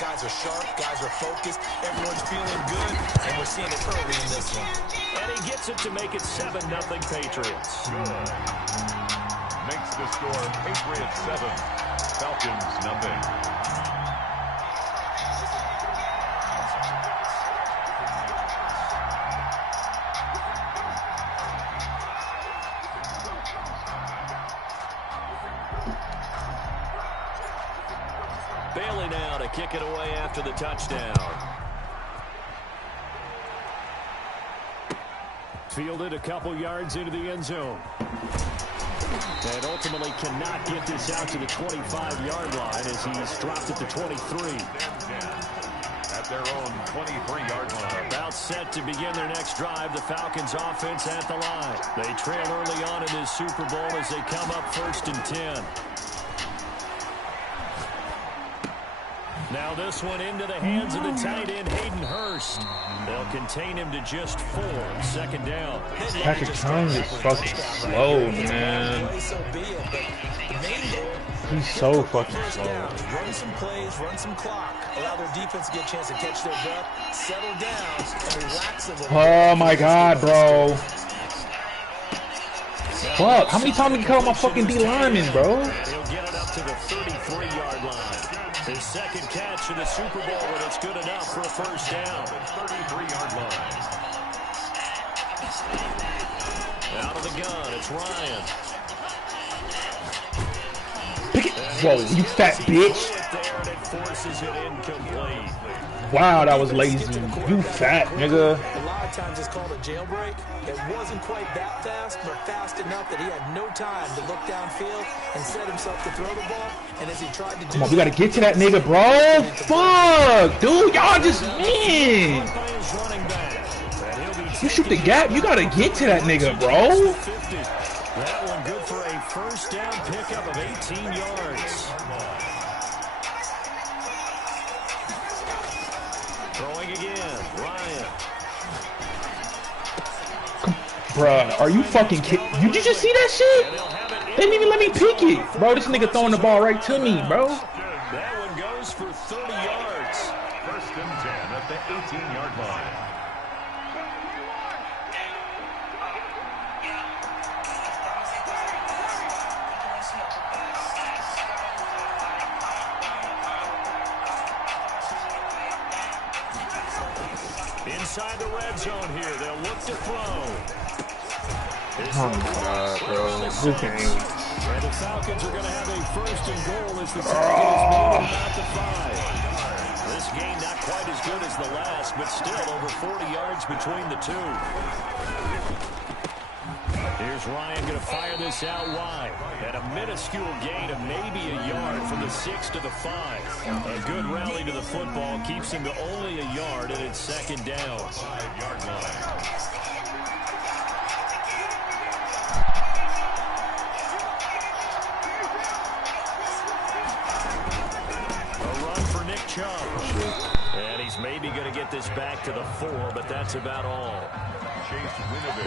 Guys are sharp. Guys are focused. Everyone's feeling good, and we're seeing it early in this one. And he gets it to make it 7-0 Patriots. Good. Makes the score Patriots 7, Falcons 0. Bailey now to kick it away after the touchdown. Fielded a couple yards into the end zone. And ultimately cannot get this out to the 25-yard line as he's dropped at the 23. At their own 23-yard line. About set to begin their next drive. The Falcons offense at the line. They trail early on in this Super Bowl as they come up 1st and 10. Now this one into the hands of the tight end, Hayden Hurst. They'll contain him to just 4. 2nd down. Patrick Chung is fucking slow, man. He's so fucking slow. Run some plays, run some clock. Allow their defense to get a chance to catch their breath, settle down, and relax a little. Oh my God, bro. Fuck, how many times we cut my fucking D lineman, bro? He'll get it up to the 33-yard line. His 2nd catch in the Super Bowl, and it's good enough for a 1st down. 33-yard line. Out of the gun, it's Ryan. Pick it. Whoa, you fat bitch. Wow, that was lazy. You fat, nigga. A lot of times it's called a jailbreak. It wasn't quite that fast, but fast enough that he had no time to look downfield and set himself to throw the ball. And as he tried to do, come on, we gotta get to that nigga, bro. Fuck, dude, y'all just man. You shoot the gap, you gotta get to that nigga, bro. That one good for a 1st down pickup of 18 yards. Throwing again, Ryan. Bruh, are you fucking kidding? Did you just see that shit? They didn't even let me pick it. Bro, this nigga throwing the ball right to me, bro. That one goes for 30 yards. 1st and 10 at the 18-yard line. Inside the red zone here, they'll look to throw. Oh my God, bro. This game. And the Falcons are going to have a 1st and goal as the Falcons move about the 5. This game not quite as good as the last, but still over 40 yards between the two. Here's Ryan going to fire this out wide. At a minuscule gain of maybe a yard from the 6 to the 5. A good rally to the football keeps him to only a yard, and it's 2nd down. 5-yard line. And he's maybe going to get this back to the 4, but that's about all.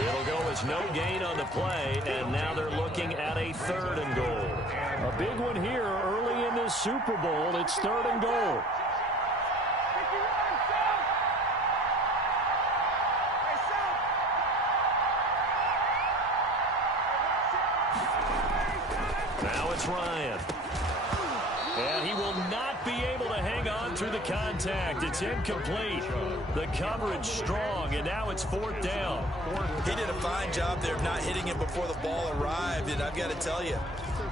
It'll go as no gain on the play, and now they're looking at a 3rd and goal. A big one here early in this Super Bowl. It's 3rd and goal. Now it's Ryan. And he will not be able to hang on through the contact. It's incomplete. The coverage strong, and now it's 4th down. He did a fine job there of not hitting it before the ball arrived, and I've got to tell you,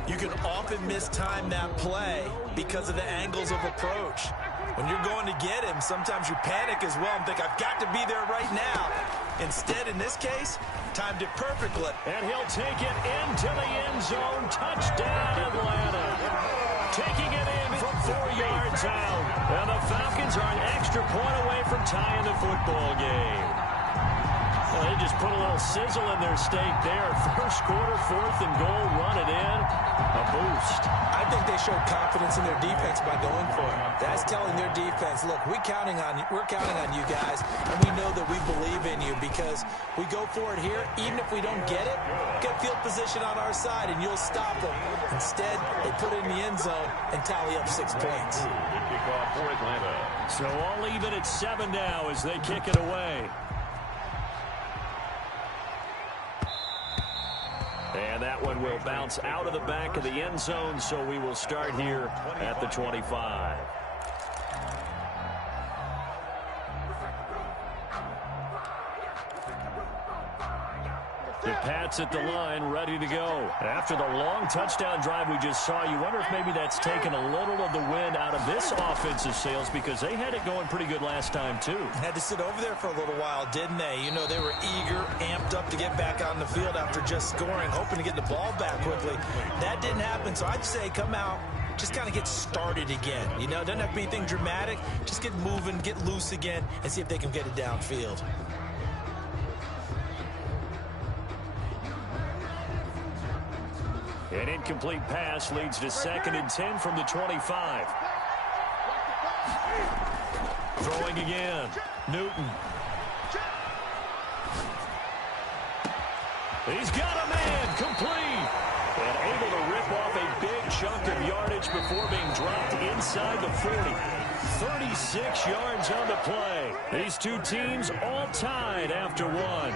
you can often mistime that play because of the angles of approach. When you're going to get him, sometimes you panic as well and think, I've got to be there right now. Instead, in this case, timed it perfectly. And he'll take it into the end zone. Touchdown, Atlanta. Taking it in from 4 yards out. And the Falcons are an extra point away from tying the football game. Well, they just put a little sizzle in their steak there. 1st quarter, 4th and goal, run it in. A boost. I think they showed confidence in their defense by going for it. That's telling their defense, look, we're counting on you guys, and we know that we believe in you because we go for it here. Even if we don't get it, get field position on our side, and you'll stop them. Instead, they put it in the end zone and tally up 6 points. Kickoff for Atlanta. So all even at 7 now as they kick it away. And that one will bounce out of the back of the end zone, so we will start here at the 25. The Pats at the line, ready to go. After the long touchdown drive we just saw, you wonder if maybe that's taken a little of the wind out of this offensive sails because they had it going pretty good last time, too. Had to sit over there for a little while, didn't they? You know, they were eager, amped up to get back out on the field after just scoring, hoping to get the ball back quickly. That didn't happen, so I'd say come out, just kind of get started again. You know, doesn't have to be anything dramatic. Just get moving, get loose again, and see if they can get it downfield. An incomplete pass leads to 2nd and 10 from the 25. Throwing again. Newton. He's got a man. Complete. And able to rip off a big chunk of yardage before being dropped inside the 40. 36 yards on the play. These two teams all tied after one.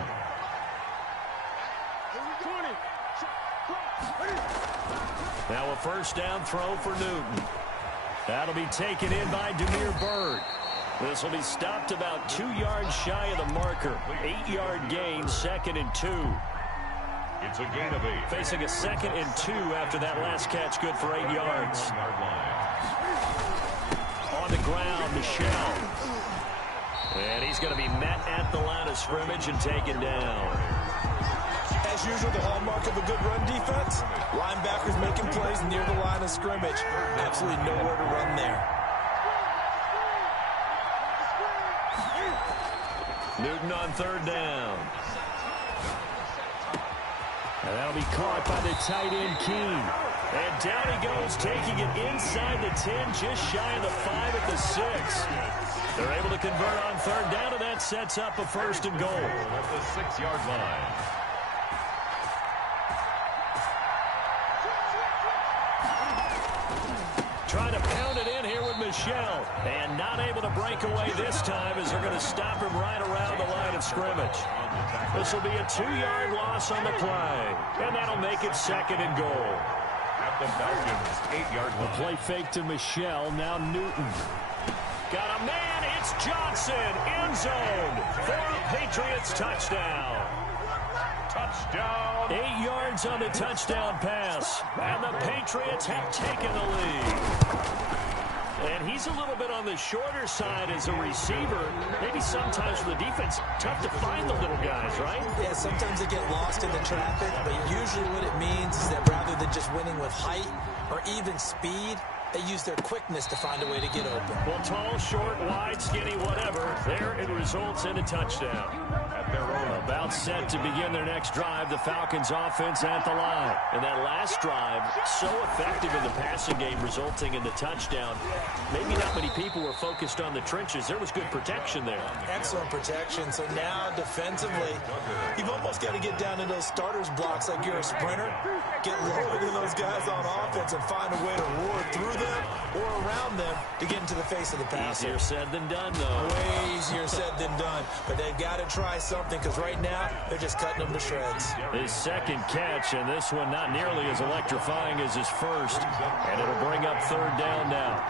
Now a first down throw for Newton. That'll be taken in by Damiere Byrd. This will be stopped about 2 yards shy of the marker. 8-yard gain, 2nd and 2. It's a gain of 8. Facing a 2nd and 2 after that last catch, good for 8 yards. On the ground, Michel. And he's going to be met at the line of scrimmage and taken down. As usual, the hallmark of a good run defense, linebackers making plays near the line of scrimmage. Absolutely nowhere to run there. Newton on 3rd down. And that'll be caught by the tight end, Keene. And down he goes, taking it inside the 10, just shy of the 5 at the 6. They're able to convert on 3rd down, and that sets up a 1st and goal. At the 6-yard line. Trying to pound it in here with Michel. And not able to break away this time as they're going to stop him right around the line of scrimmage. This will be a 2-yard loss on the play. And that'll make it 2nd and goal. At the Falcons, 8-yard line. The play fake to Michel. Now Newton. Got a man. It's Johnson. End zone for a Patriots touchdown. Touchdown. 8 yards on the touchdown pass. And the Patriots have taken the lead. And he's a little bit on the shorter side as a receiver. Maybe sometimes for the defense, tough to find the little guys, right? Yeah, sometimes they get lost in the traffic, but usually what it means is that rather than just winning with height or even speed, they use their quickness to find a way to get open. Well, tall, short, wide, skinny, whatever, there it results in a touchdown. At their own. About set to begin their next drive, the Falcons offense at the line. And that last drive, so effective in the passing game, resulting in the touchdown. Maybe not many people were focused on the trenches. There was good protection there. Excellent protection. So now defensively, you've almost got to get down to those starters blocks like you're a sprinter. Get lower than those guys on offense and find a way to roar through them or around them to get into the face of the passer. Easier said than done, though. Way easier said than done. But they've got to try something because right now they're just cutting them to shreds. His 2nd catch, and this one not nearly as electrifying as his first. And it'll bring up 3rd down now.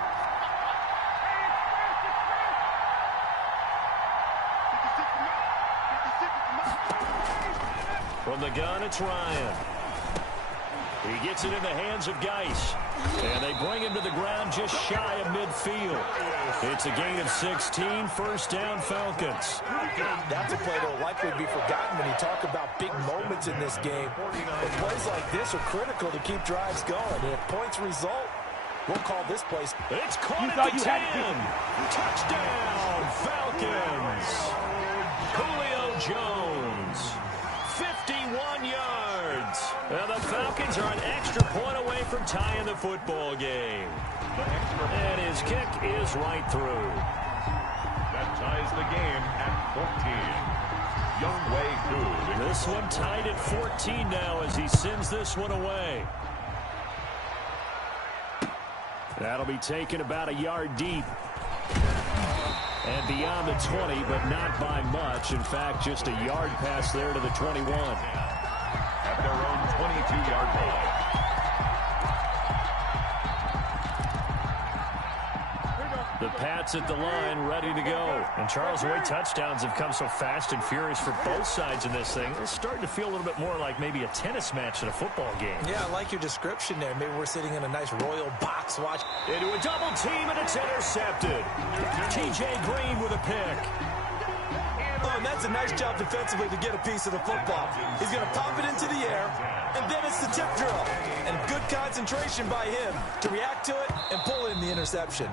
From the gun, it's Ryan. He gets it in the hands of Geis. And they bring him to the ground just shy of midfield. It's a gain of 16, 1st down Falcons. That's a play that will likely be forgotten when you talk about big moments in this game. But plays like this are critical to keep drives going. And if points result, we'll call this place. It's caught at the 10. Touchdown, Falcons. Julio Jones, 51 yards. And the Falcons are an extra point away from tying the football game. And his kick is right through. That ties the game at 14. Younghoe Koo. This one tied at 14 now as he sends this one away. That'll be taken about a yard deep. it beyond the 20, but not by much. In fact, just a yard pass there to the 21. At their own 22-yard line. The Pats at the line, ready to go. And Charles, the way touchdowns have come so fast and furious for both sides in this thing, it's starting to feel a little bit more like maybe a tennis match than a football game. Yeah, I like your description there. Maybe we're sitting in a nice royal box watch. Into a double team, and it's intercepted. T.J. Green with a pick. Oh, and that's a nice job defensively to get a piece of the football. He's going to pop it into the air, and then it's the tip drill. And good concentration by him to react to it and pull in the interception.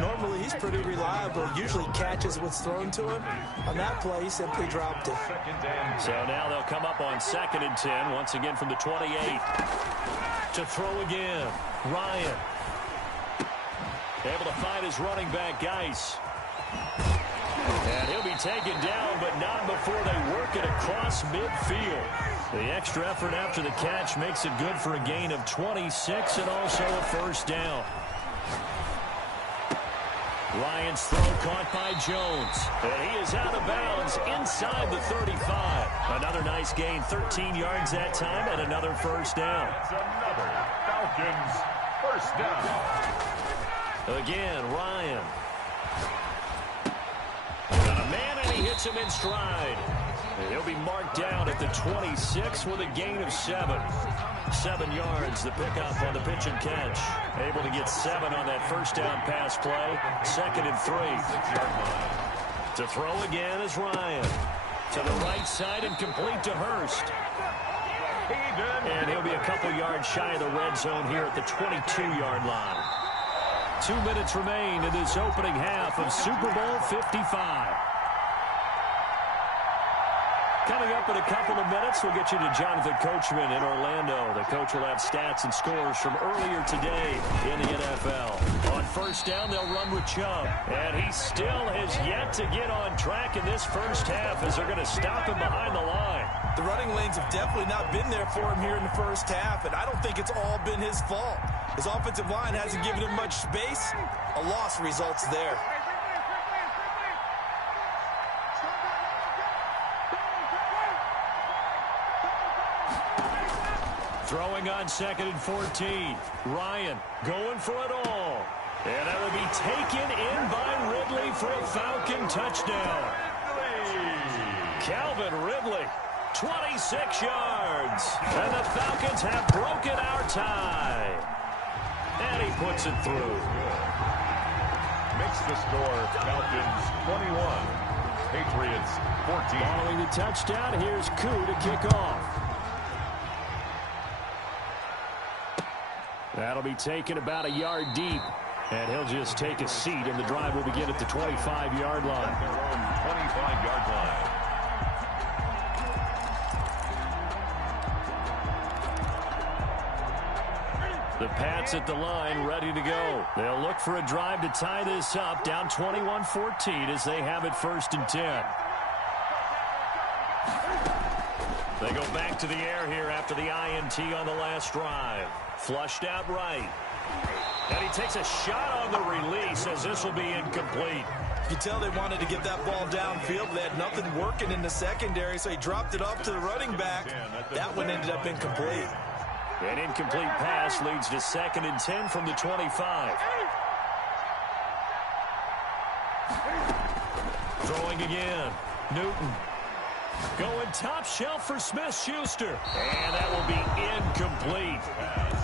Normally, he's pretty reliable. Usually catches what's thrown to him. On that play, he simply dropped it. So now they'll come up on 2nd and 10, once again from the 28. To throw again, Ryan. Able to find his running back, Geis. And he'll be taken down, but not before they work it across midfield. The extra effort after the catch makes it good for a gain of 26 and also a first down. Ryan's throw caught by Jones. And he is out of bounds inside the 35. Another nice gain, 13 yards that time, and another first down. That's another Falcons first down. Again, Ryan. Got a man, and he hits him in stride. And he'll be marked down at the 26 with a gain of 7. 7 yards, the pickup on the pitch and catch. Able to get 7 on that first down pass play. 2nd and 3. To throw again is Ryan. To the right side and complete to Hurst. And he'll be a couple yards shy of the red zone here at the 22-yard line. 2 minutes remain in this opening half of Super Bowl 55. Coming up in a couple of minutes, we'll get you to Jonathan Coachman in Orlando. The coach will have stats and scores from earlier today in the NFL. On first down, they'll run with Chubb. And he still has yet to get on track in this first half as they're going to stop him behind the line. The running lanes have definitely not been there for him here in the first half, and I don't think it's all been his fault. His offensive line hasn't given him much space. A loss results there. Throwing on 2nd and 14. Ryan going for it all. And that will be taken in by Ridley for a Falcon touchdown. Calvin Ridley, 26 yards. And the Falcons have broken our tie. And he puts it through. Makes the score Falcons 21, Patriots 14. Following the touchdown, here's Koo to kick off. That'll be taken about a yard deep. And he'll just take a seat, and the drive will begin at the 25-yard line. Their own 25-yard line. The Pats at the line, ready to go. They'll look for a drive to tie this up, down 21-14 as they have it 1st and 10. They go back to the air here after the INT on the last drive. Flushed out right. And he takes a shot on the release as this will be incomplete. You can tell they wanted to get that ball downfield. They had nothing working in the secondary, so he dropped it off to the running back. That one ended up incomplete. An incomplete pass leads to 2nd and 10 from the 25. Throwing again. Newton. Going top shelf for Smith-Schuster. And that will be incomplete.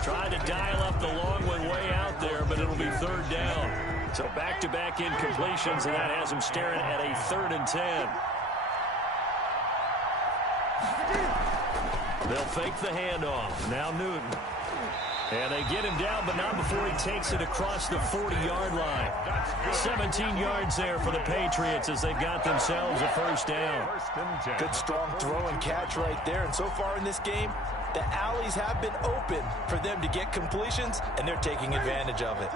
Tried to dial up the long one way out there, but it'll be 3rd down. So back-to-back incompletions, and that has him staring at a 3rd and 10. They'll fake the handoff. Now Newton. And they get him down, but not before he takes it across the 40-yard line. 17 yards there for the Patriots as they've got themselves a 1st down. Good strong throw and catch right there. And so far in this game, the alleys have been open for them to get completions, and they're taking advantage of it.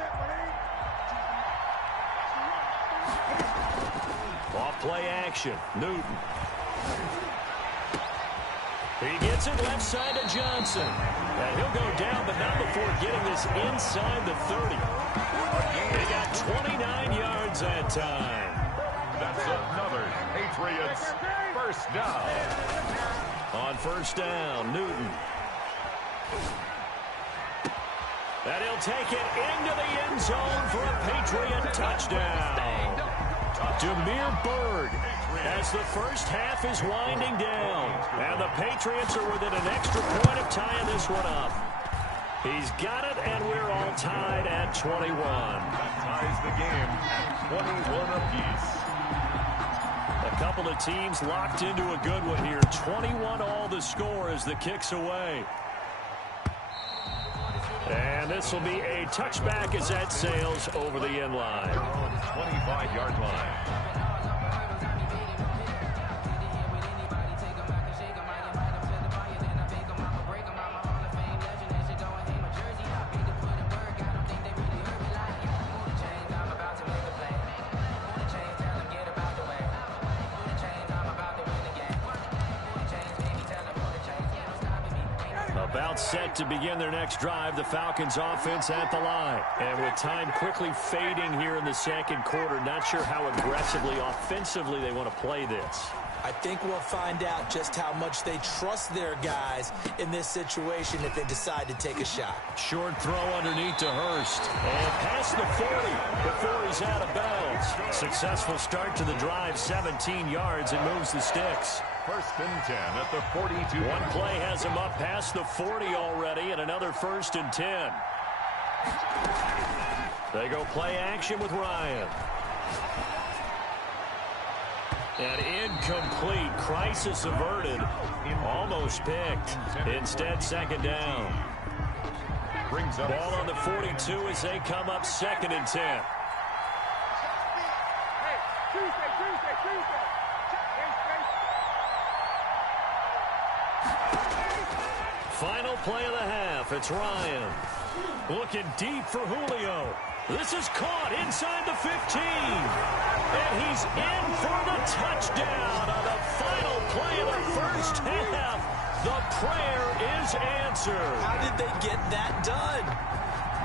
Off play action. Newton. He gets it left side to Johnson. And he'll go down, but not before getting this inside the 30. They got 29 yards yards that time. That's another Patriots first down. On first down, Newton. And he'll take it into the end zone for a Patriot touchdown. Damiere Byrd as the first half is winding down. And the Patriots are within an extra point of tying this one up. He's got it, and we're all tied at 21. That ties the game at 21 apiece. A couple of teams locked into a good one here. 21 all the score as the kick's away. And this will be a touchback as that sails over the end line. 25-yard line. About set to begin their next drive, the Falcons offense at the line. And with time quickly fading here in the second quarter, not sure how aggressively, offensively they want to play this. I think we'll find out just how much they trust their guys in this situation if they decide to take a shot. Short throw underneath to Hurst. And past the 40 before he's out of bounds. Successful start to the drive, 17 yards, and moves the sticks. First and 10 at the 42. One play has him up past the 40 already, and another first and 10. They go play action with Ryan. And incomplete. Crisis averted. Almost picked. Instead, second down. Brings up ball on the 42 as they come up second and 10. Final play of the half. It's Ryan. Looking deep for Julio. This is caught inside the 15. And he's in for the touchdown on the final play of the first half. The prayer is answered. How did they get that done?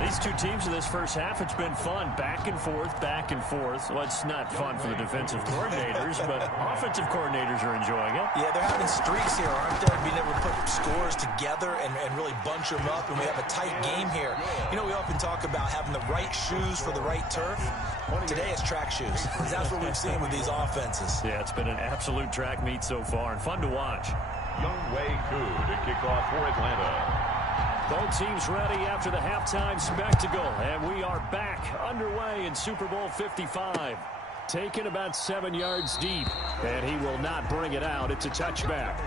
These two teams in this first half, it's been fun. Back and forth, back and forth. Well, it's not fun for the defensive coordinators, but offensive coordinators are enjoying it. Yeah, they're having streaks here, aren't they? Being able to put scores together and really bunch them up, and we have a tight game here. You know, we often talk about having the right shoes for the right turf. Today it's track shoes. That's what we've seen with these offenses. Yeah, it's been an absolute track meet so far, and fun to watch. Younghoe Koo to kick off for Atlanta. Both teams ready after the halftime spectacle, and we are back underway in Super Bowl 55. Taken about 7 yards deep, and he will not bring it out. It's a touchback.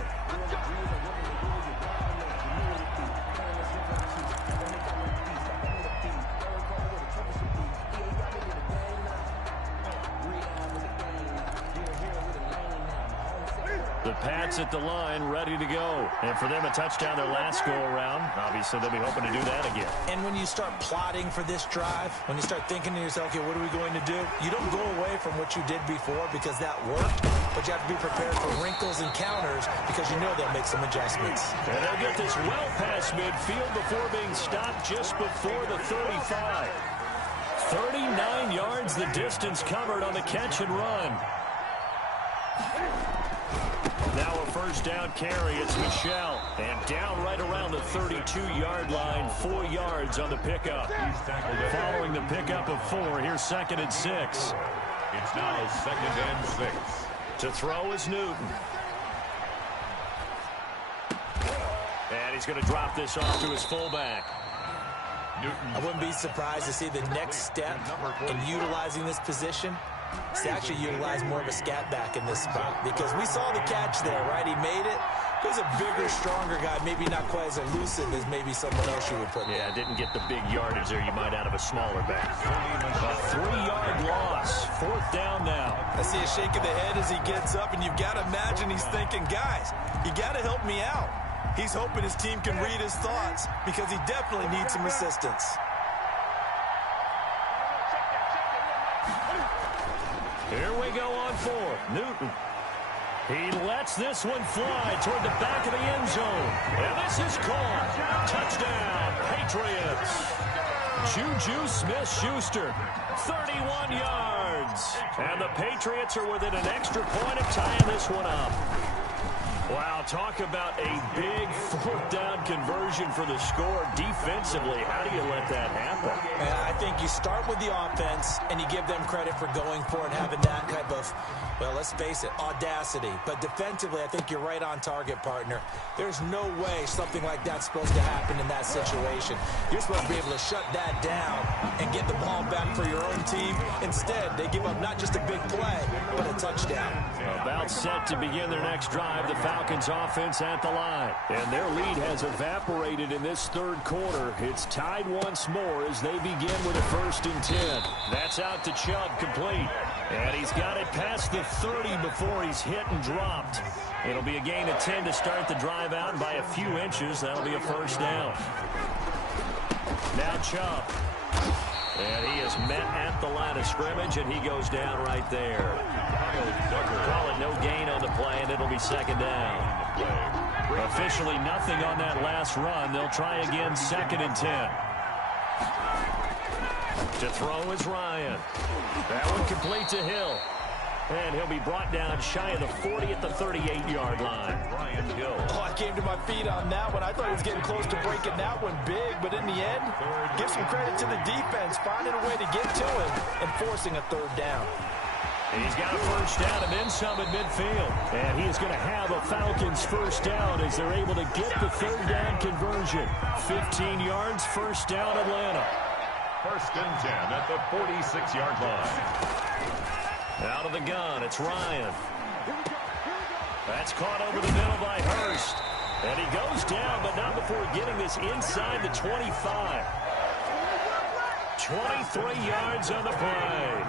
The Pats at the line, ready to go. And for them, a touchdown their last go-around. Obviously, they'll be hoping to do that again. And when you start plotting for this drive, when you start thinking to yourself, okay, what are we going to do? You don't go away from what you did before because that worked, but you have to be prepared for wrinkles and counters because you know they'll make some adjustments. And they'll get this well past midfield before being stopped just before the 35. 39 yards the distance covered on the catch and run. Now a first down carry. It's Michel. And down right around the 32-yard line. 4 yards on the pickup. Following the pickup of 4, here's second and 6. It's now second and 6. To throw is Newton. And he's going to drop this off to his fullback. I wouldn't be surprised to see the next step in utilizing this position. To actually utilize more of a scat back in this spot because we saw the catch there, right? He made it. He was a bigger, stronger guy, maybe not quite as elusive as maybe someone else you would put there. Yeah, didn't get the big yardage there you might out of a smaller back. A 3-yard loss. Fourth down now. I see a shake of the head as he gets up, and you've got to imagine he's thinking, guys, you got to help me out. He's hoping his team can read his thoughts because he definitely needs some assistance. Here we go on 4. Newton. He lets this one fly toward the back of the end zone. And this is caught. Touchdown, Patriots. Juju Smith-Schuster, 31 yards. And the Patriots are within an extra point of tying this one up. Wow, talk about a big fourth down conversion for the score. Defensively, how do you let that happen? I think you start with the offense and you give them credit for going for it, having that type of, well, let's face it, audacity. But defensively, I think you're right on target, partner. There's no way something like that's supposed to happen in that situation. You're supposed to be able to shut that down and get the ball back for your own team. Instead, they give up not just a big play, but a touchdown. About set to begin their next drive, the Falcons offense at the line. And their lead has evaporated in this third quarter. It's tied once more as they begin with a 1st and 10. That's out to Chubb, complete. And he's got it past the 30 before he's hit and dropped. It'll be a gain of 10 to start the drive out, and by a few inches, that'll be a 1st down. Now Chubb. And he is met at the line of scrimmage, and he goes down right there. Call it no gain on the play, and it'll be 2nd down. Officially nothing on that last run. They'll try again 2nd and 10. To throw is Ryan. That one complete to Hill. And he'll be brought down shy of the 40 at the 38-yard line. Ryan Hill. Oh, I came to my feet on that one. I thought he was getting close to breaking that one big, but in the end, give some credit to the defense, finding a way to get to him and forcing a 3rd down. He's got a 1st down and then some at midfield. And he is going to have a Falcons 1st down as they're able to get the 3rd down conversion. 15 yards, 1st down Atlanta. 1st and 10 at the 46-yard line. Out of the gun, it's Ryan. That's caught over the middle by Hurst. And he goes down, but not before getting this inside the 25. 23 yards on the play.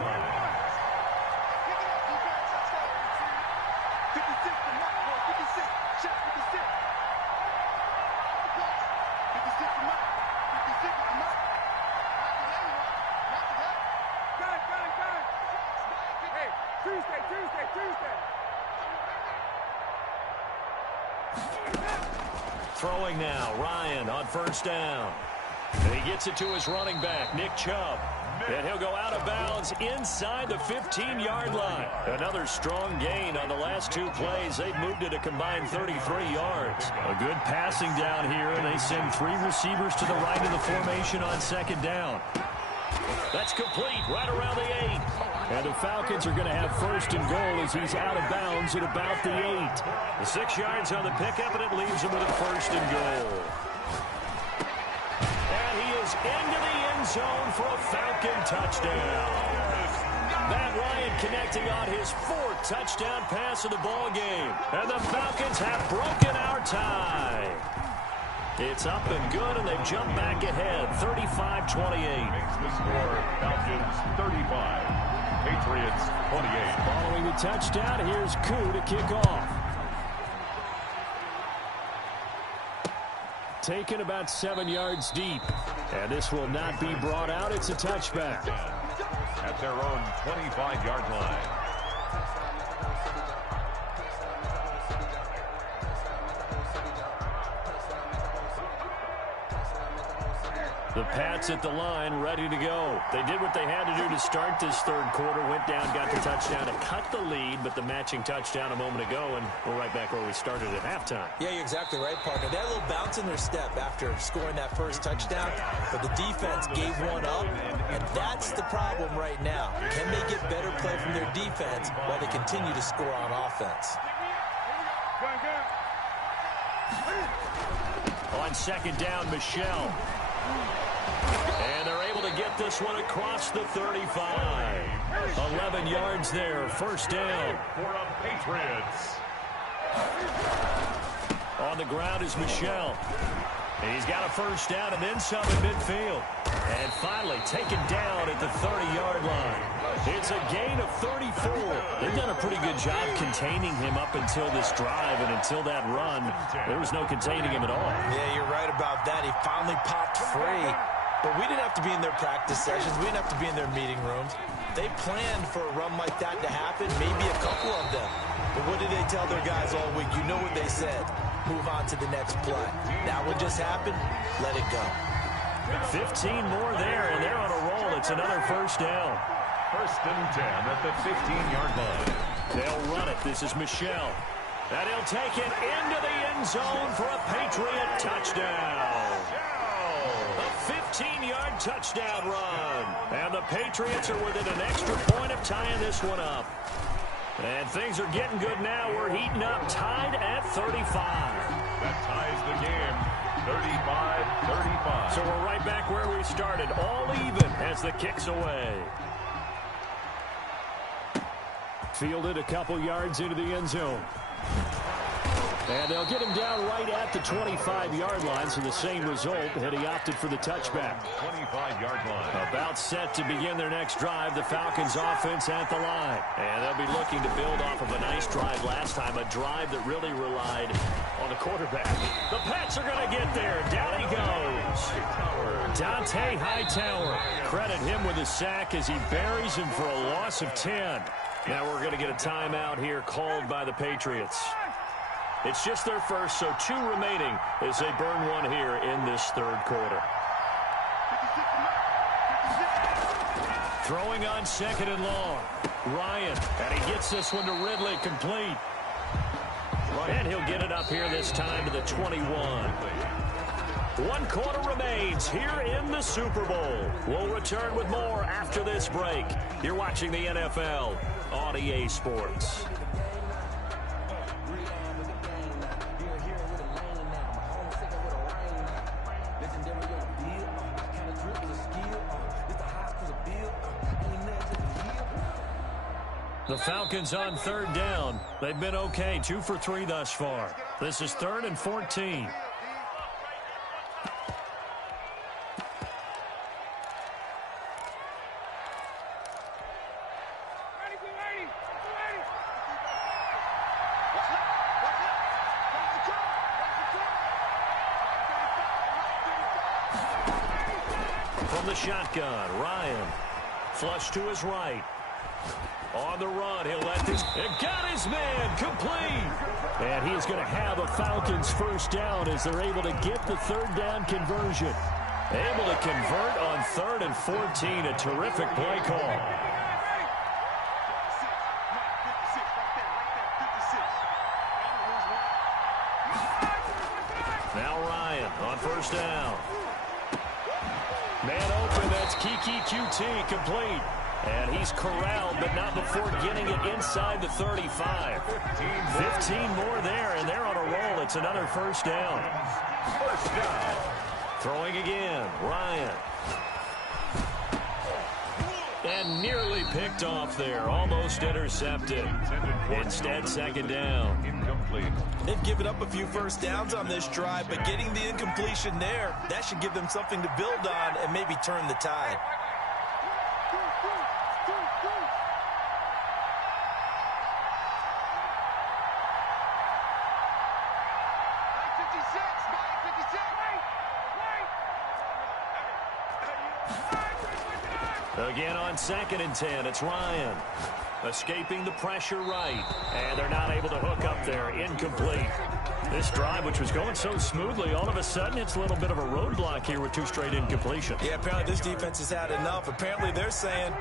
Throwing now, Ryan on 1st down. And he gets it to his running back, Nick Chubb. And he'll go out of bounds inside the 15-yard line. Another strong gain on the last 2 plays. They've moved it a combined 33 yards. A good passing down here, and they send 3 receivers to the right of the formation on 2nd down. That's complete right around the 8. And the Falcons are going to have 1st and goal as he's out of bounds at about the 8. The 6 yards on the pickup, and it leaves him with a 1st and goal. And he is into the end zone for a Falcon touchdown. Matt Ryan connecting on his 4th touchdown pass of the ball game. And the Falcons have broken our tie. It's up and good, and they've jumped back ahead, 35-28. Makes the score Falcons 35. Patriots 28. Following the touchdown, here's Koo to kick off. Taken about 7 yards deep. And this will not be brought out. It's a touchback. At their own 25-yard line. The Pats at the line, ready to go. They did what they had to do to start this third quarter. Went down, got the touchdown to cut the lead, but the matching touchdown a moment ago, and we're right back where we started at halftime. Yeah, you're exactly right, partner. They had a little bounce in their step after scoring that first touchdown, but the defense gave one up, and that's the problem right now. Can they get better play from their defense while they continue to score on offense? On 2nd down, Michelle. And they're able to get this one across the 35. 11 yards there, 1st down. For the Patriots. On the ground is Michelle. And he's got a 1st down and then some in midfield. And finally taken down at the 30-yard line. It's a gain of 34. They've done a pretty good job containing him up until this drive, and until that run, there was no containing him at all. Yeah, you're right about that. He finally popped free. But we didn't have to be in their practice sessions. We didn't have to be in their meeting rooms. They planned for a run like that to happen, maybe a couple of them. But what did they tell their guys all week? You know what they said. Move on to the next play. That one just happened. Let it go. 15 more there, and they're on a roll. It's another 1st down. First and 10 at the 15-yard line. They'll run it. This is Michel. And he'll take it into the end zone for a Patriot touchdown. A 15-yard touchdown run. And the Patriots are within an extra point of tying this one up. And things are getting good now. We're heating up, tied at 35. That ties the game, 35-35. So we're right back where we started, all even as the kick's away. Fielded a couple yards into the end zone. And they'll get him down right at the 25-yard line, so the same result had he opted for the touchback. 25-yard line. About set to begin their next drive, the Falcons offense at the line. And they'll be looking to build off of a nice drive last time, a drive that really relied on the quarterback. The Pats are going to get there. Down he goes. Dante Hightower. Credit him with a sack as he buries him for a loss of 10. Now we're going to get a timeout here called by the Patriots. It's just their first, so 2 remaining as they burn one here in this third quarter. Throwing on second and long. Ryan, and he gets this one to Ridley, complete. And he'll get it up here this time to the 21. 1 quarter remains here in the Super Bowl. We'll return with more after this break. You're watching the NFL on EA Sports. The Falcons on third down. They've been okay, 2 for 3 thus far. This is 3rd and 14. From the shotgun, Ryan. Flush to his right. On the run, he'll let this. And got his man, complete. And he's going to have a Falcons first down as they're able to get the third down conversion. Able to convert on 3rd and 14. A terrific play call. Now Ryan on first down. Man open, that's Kiki QT, complete. And he's corralled, but not before getting it inside the 35. 15 more there, and they're on a roll. It's another first down. First down. Throwing again, Ryan. And nearly picked off there, almost intercepted. Instead, second down. Incomplete. They've given up a few first downs on this drive, but getting the incompletion there, that should give them something to build on and maybe turn the tide. Again on 2nd and 10, it's Ryan. Escaping the pressure right. And they're not able to hook up there. Incomplete. This drive, which was going so smoothly, all of a sudden it's a little bit of a roadblock here with 2 straight incompletions. Yeah, apparently this defense has had enough. Apparently they're saying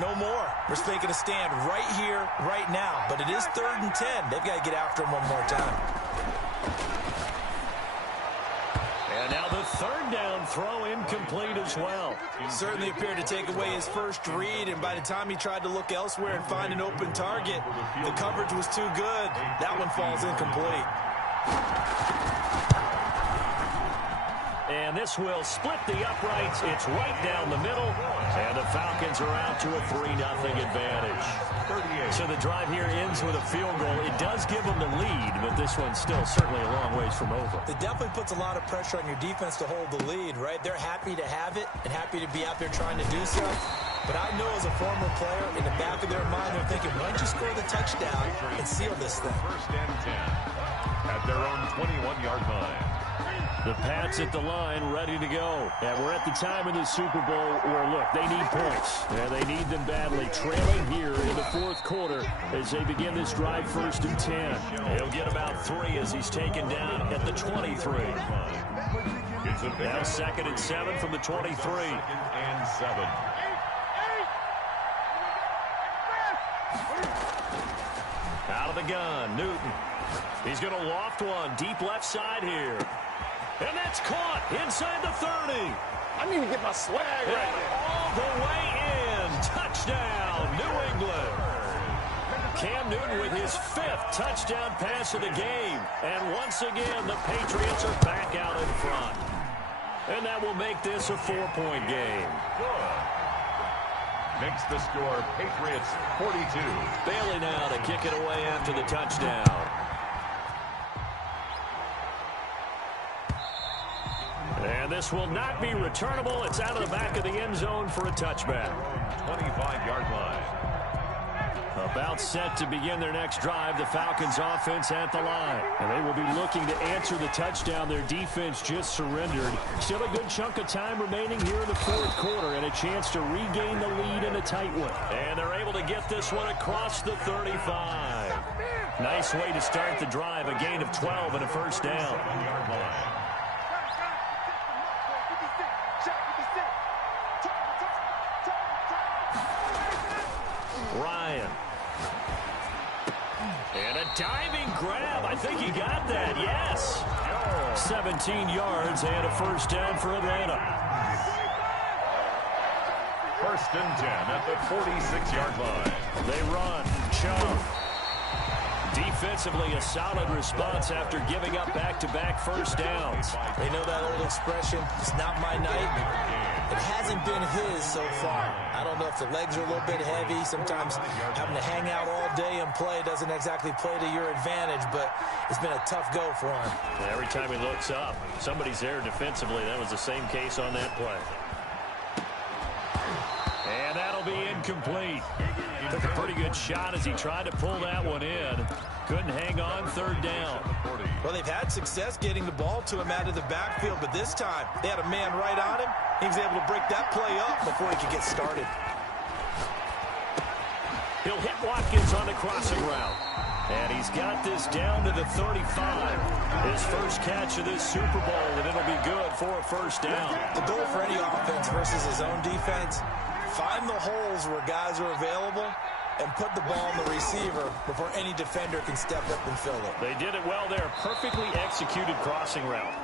no more. We're making a stand right here, right now. But it is 3rd and 10. They've got to get after him one more time. And now the 3rd down throw incomplete as well. Certainly appeared to take away his first read, and by the time he tried to look elsewhere and find an open target, the coverage was too good. That one falls incomplete. And this will split the uprights. It's right down the middle, and the Falcons are out to a 3-0 advantage. 38. So the drive here ends with a field goal. It does give them the lead, but this one's still certainly a long ways from over. It definitely puts a lot of pressure on your defense to hold the lead, right? They're happy to have it and happy to be out there trying to do so. But I know as a former player, in the back of their mind, they're thinking, why don't you score the touchdown and seal this thing? First and 10 at their own 21-yard line. The Pats at the line, ready to go. And we're at the time in the Super Bowl where, look, they need points. Yeah, they need them badly. Trailing here in the 4th quarter as they begin this drive 1st and 10. He'll get about 3 as he's taken down at the 23. Now 2nd and 7 from the 23. 2nd and 7. Out of the gun, Newton. He's going to loft one deep left side here. And that's caught inside the 30. I need to get my swag right And all the way in. Touchdown, New England. Cam Newton with his 5th touchdown pass of the game. And once again, the Patriots are back out in front. And that will make this a 4-point game. Good. Makes the score Patriots 42. Bailey now to kick it away after the touchdown. And this will not be returnable. It's out of the back of the end zone for a touchback. 25-yard line. About set to begin their next drive, the Falcons offense at the line. And they will be looking to answer the touchdown their defense just surrendered. Still a good chunk of time remaining here in the 4th quarter and a chance to regain the lead in a tight one. And they're able to get this one across the 35. Nice way to start the drive, a gain of 12 and a first down. Ryan. And a diving grab. I think he got that. Yes. 17 yards and a first down for Atlanta. 1st and 10 at the 46-yard line. They run. Chubb. Defensively, a solid response after giving up back-to-back first downs. They know that old expression, it's not my night. It hasn't been his so far. I don't know if the legs are a little bit heavy. Sometimes having to hang out all day and play doesn't exactly play to your advantage, but it's been a tough go for him. Every time he looks up, somebody's there defensively. That was the same case on that play. And that'll be incomplete. Took a pretty good shot as he tried to pull that one in. Couldn't hang on, 3rd down. Well, they've had success getting the ball to him out of the backfield, but this time they had a man right on him. He was able to break that play up before he could get started. He'll hit Watkins on the crossing route. And he's got this down to the 35. His first catch of this Super Bowl, and it'll be good for a first down. The goal for any offense versus his own defense, find the holes where guys are available and put the ball on the receiver before any defender can step up and fill it. They did it well there. Perfectly executed crossing route.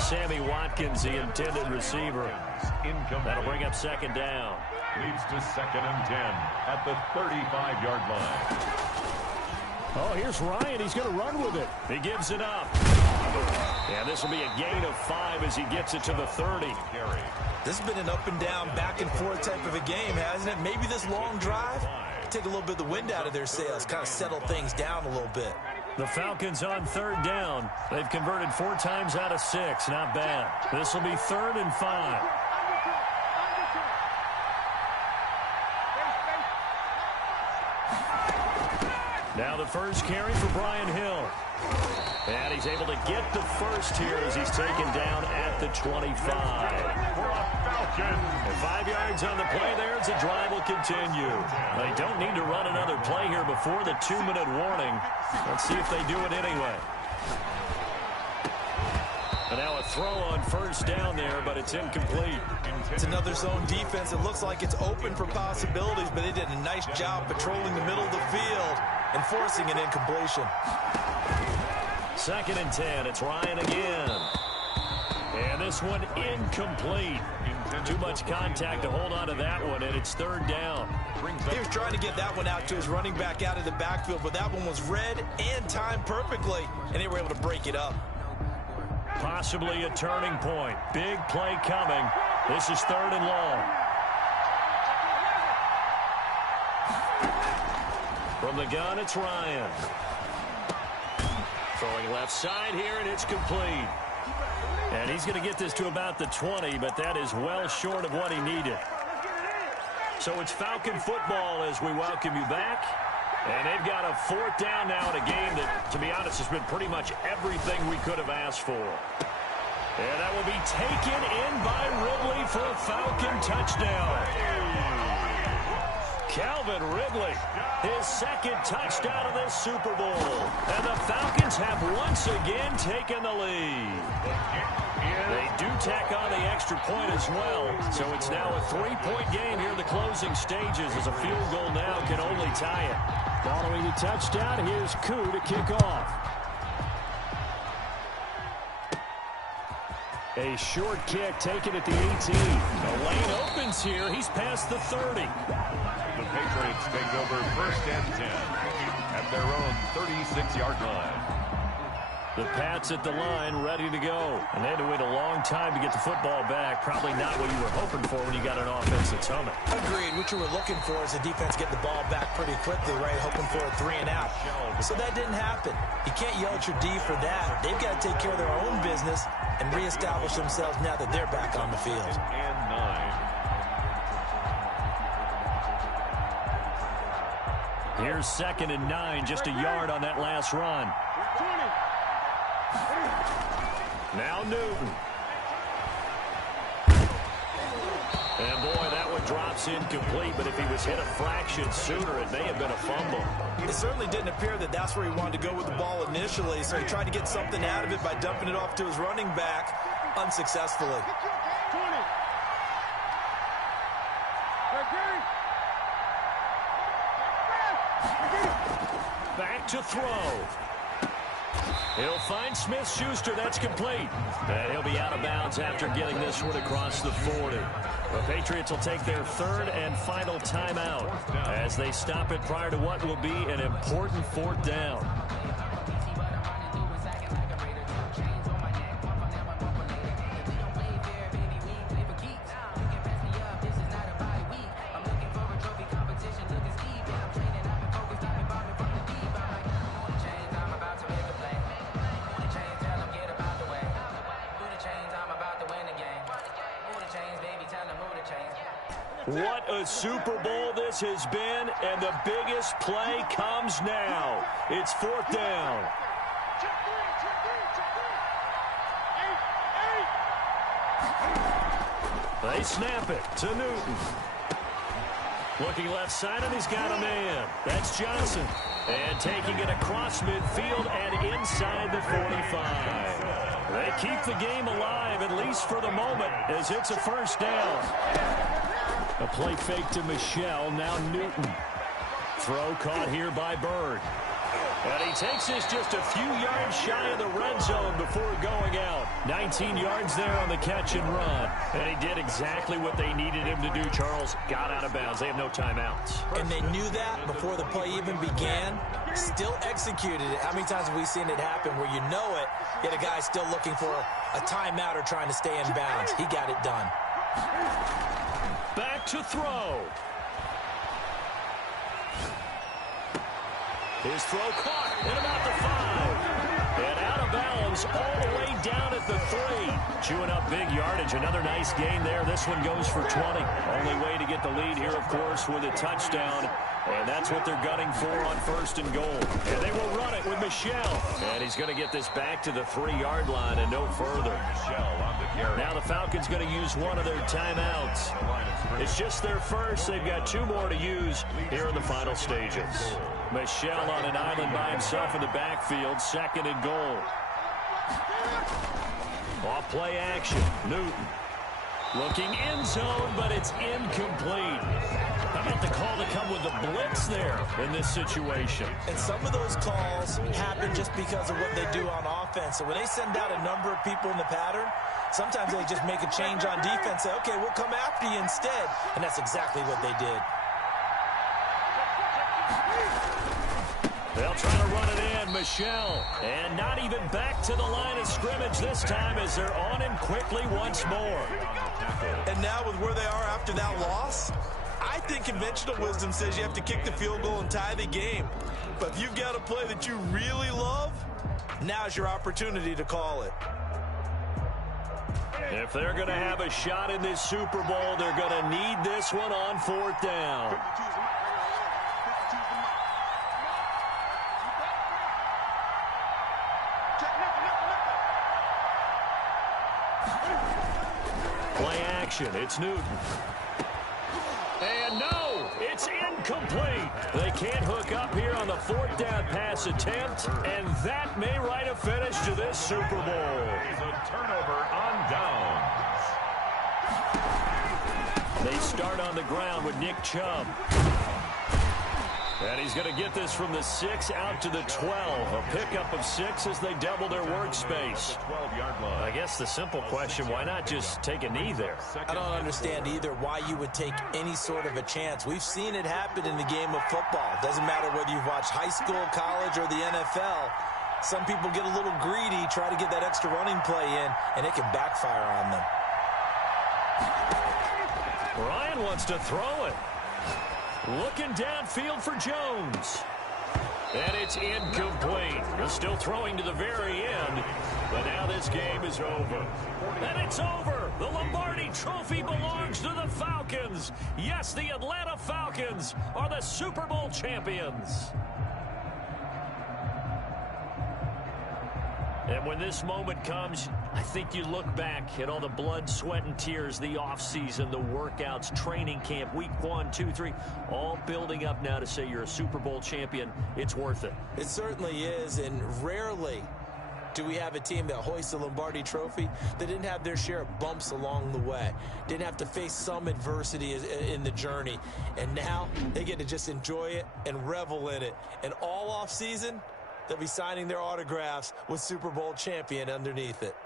Sammy Watkins, the intended receiver. That'll bring up 2nd down. Leads to 2nd and 10 at the 35-yard line. Oh, here's Ryan. He's going to run with it. He gives it up. And this will be a gain of 5 as he gets it to the 30. This has been an up and down, back and forth type of a game, hasn't it? Maybe this long drive take a little bit of the wind out of their sails, kind of settle things down a little bit. The Falcons on 3rd down. They've converted 4 times out of 6. Not bad. This will be 3rd and 5. Now the first carry for Brian Hill. And he's able to get the first here as he's taken down at the 25. And 5 yards on the play there as the drive will continue. They don't need to run another play here before the 2-minute warning. Let's see if they do it anyway. And now a throw on first down there, but it's incomplete. It's another zone defense. It looks like it's open for possibilities, but they did a nice job patrolling the middle of the field and forcing an incompletion. 2nd and 10. It's Ryan again. And this one incomplete. Too much contact to hold on to that one, and it's 3rd down. He was trying to get that one out to his running back out of the backfield, but that one was read and timed perfectly, and they were able to break it up. Possibly a turning point. Big play coming. This is 3rd and long. From the gun, it's Ryan. Throwing left side here, and it's complete. And he's going to get this to about the 20, but that is well short of what he needed. So it's Falcon football as we welcome you back. And they've got a 4th down now in a game that, to be honest, has been pretty much everything we could have asked for. And that will be taken in by Ridley for a Falcon touchdown. Calvin Ridley, his 2nd touchdown of this Super Bowl. And the Falcons have once again taken the lead. They do tack on the extra point as well. So it's now a 3-point game here in the closing stages as a field goal now can only tie it. Following the touchdown, here's Koo to kick off. A short kick taken at the 18. The lane opens here. He's past the 30. The Patriots take over 1st and 10 at their own 36-yard line. The Pats at the line, ready to go. And they had to wait a long time to get the football back. Probably not what you were hoping for when you got an offense that's humming. Agreed. What you were looking for is the defense getting the ball back pretty quickly, right? Hoping for a 3 and out. So that didn't happen. You can't yell at your D for that. They've got to take care of their own business and reestablish themselves now that they're back on the field. And 9. Here's 2nd and 9, just a yard on that last run. Now Newton. And boy, that one drops incomplete, but if he was hit a fraction sooner, it may have been a fumble. It certainly didn't appear that that's where he wanted to go with the ball initially, so he tried to get something out of it by dumping it off to his running back unsuccessfully. Back to throw. He'll find Smith-Schuster. That's complete. And he'll be out of bounds after getting this one across the 40. The Patriots will take their 3rd and final timeout as they stop it prior to what will be an important 4th down. What a Super Bowl this has been, and the biggest play comes now. It's 4th down. They snap it to Newton. Looking left side, and he's got a man. That's Johnson. And taking it across midfield and inside the 45. They keep the game alive, at least for the moment, as it's a 1st down. A play fake to Michel, now Newton. Throw caught here by Bird. And he takes this just a few yards shy of the red zone before going out. 19 yards there on the catch and run. And he did exactly what they needed him to do, Charles. Got out of bounds. They have no timeouts. And they knew that before the play even began. Still executed it. How many times have we seen it happen where you know it, yet a guy's still looking for a timeout or trying to stay in bounds? He got it done. Back to throw. His throw caught at about the 5. And out of bounds all the way down at the 3. Chewing up big yardage. Another nice gain there. This one goes for 20. Only way to get the lead here, of course, with a touchdown. And that's what they're gunning for on 1st and goal. And they will run it with Michel. And he's going to get this back to the 3-yard line and no further. Now the Falcons going to use one of their timeouts. It's just their first. They've got 2 more to use here in the final stages. Michel on an island by himself in the backfield. 2nd and goal. Off play action. Newton. Looking end zone, but it's incomplete. How about the call to come with the blitz there in this situation? And some of those calls happen just because of what they do on offense. So when they send out a number of people in the pattern, sometimes they just make a change on defense. Say, okay, we'll come after you instead. And that's exactly what they did. They'll try to run it in, Michel. And not even back to the line of scrimmage this time as they're on him quickly once more. And now with where they are after that loss, I think conventional wisdom says you have to kick the field goal and tie the game. But if you've got a play that you really love, now's your opportunity to call it. If they're going to have a shot in this Super Bowl, they're going to need this one on 4th down. Play action. It's Newton. And no, it's incomplete. They can't hook up here on the 4th down pass attempt, and that may write a finish to this Super Bowl. It's a turnover on downs. They start on the ground with Nick Chubb. And he's going to get this from the 6 out to the 12. A pickup of 6 as they double their workspace. I guess the simple question, why not just take a knee there? I don't understand either why you would take any sort of a chance. We've seen it happen in the game of football. Doesn't matter whether you've watched high school, college, or the NFL. Some people get a little greedy, try to get that extra running play in, and it can backfire on them. Ryan wants to throw it. Looking downfield for Jones. And it's incomplete. He's still throwing to the very end. But now this game is over. And it's over. The Lombardi Trophy belongs to the Falcons. Yes, the Atlanta Falcons are the Super Bowl champions. And when this moment comes, I think you look back at all the blood, sweat, and tears, the offseason, the workouts, training camp, week 1, 2, 3, all building up now to say you're a Super Bowl champion. It's worth it. It certainly is, and rarely do we have a team that hoists the Lombardi Trophy that didn't have their share of bumps along the way, didn't have to face some adversity in the journey, and now they get to just enjoy it and revel in it. And all offseason, they'll be signing their autographs with Super Bowl champion underneath it.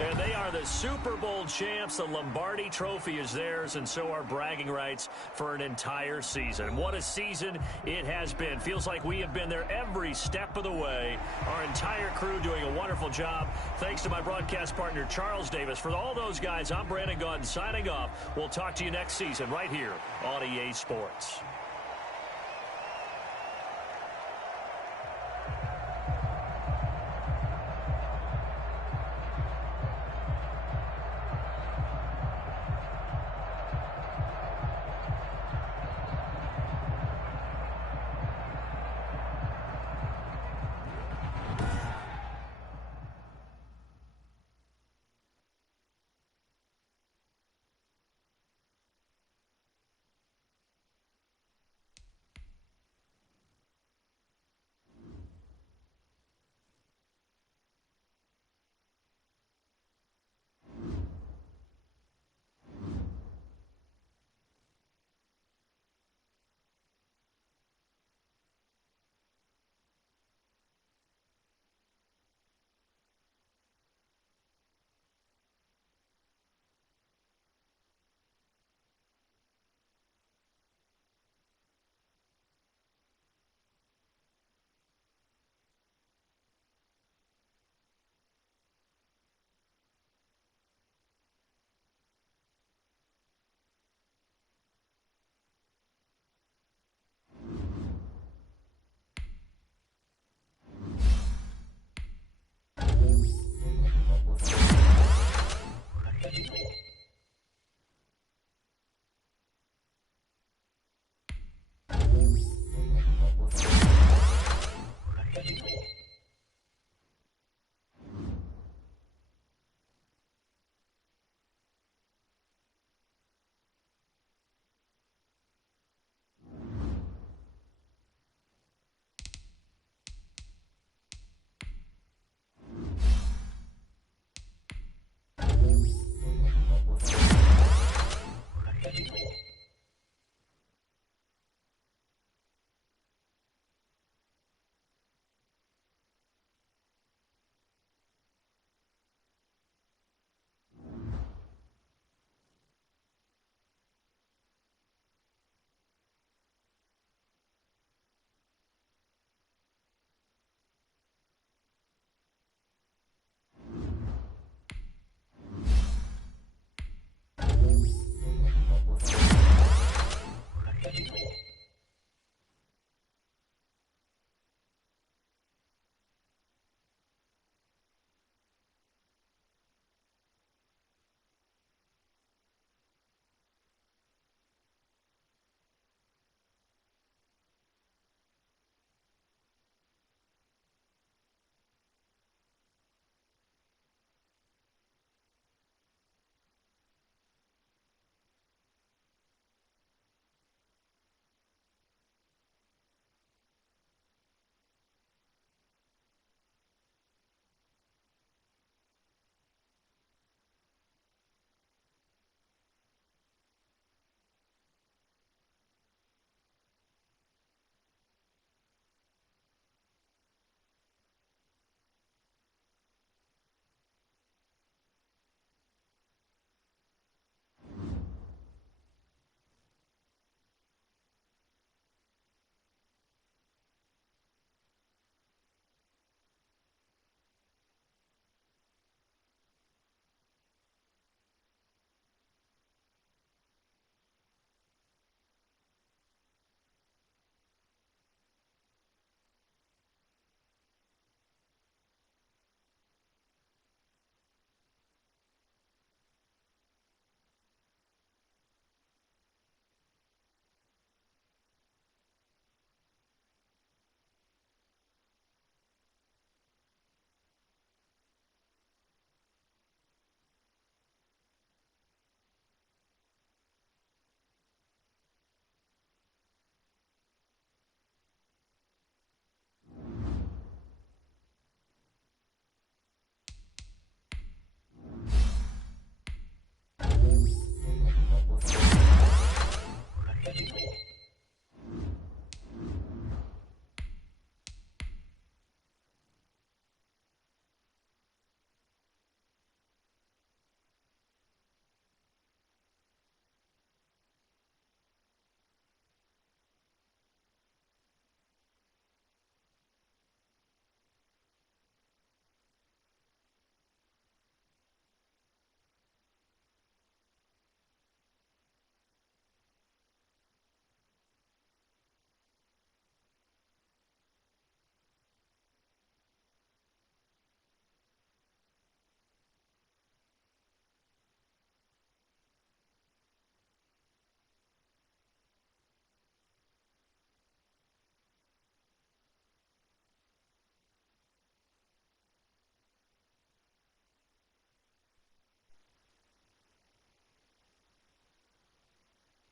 And they are the Super Bowl champs. The Lombardi Trophy is theirs, and so are bragging rights for an entire season. What a season it has been. Feels like we have been there every step of the way. Our entire crew doing a wonderful job. Thanks to my broadcast partner, Charles Davis. For all those guys, I'm Brandon Gaudin signing off. We'll talk to you next season right here on EA Sports.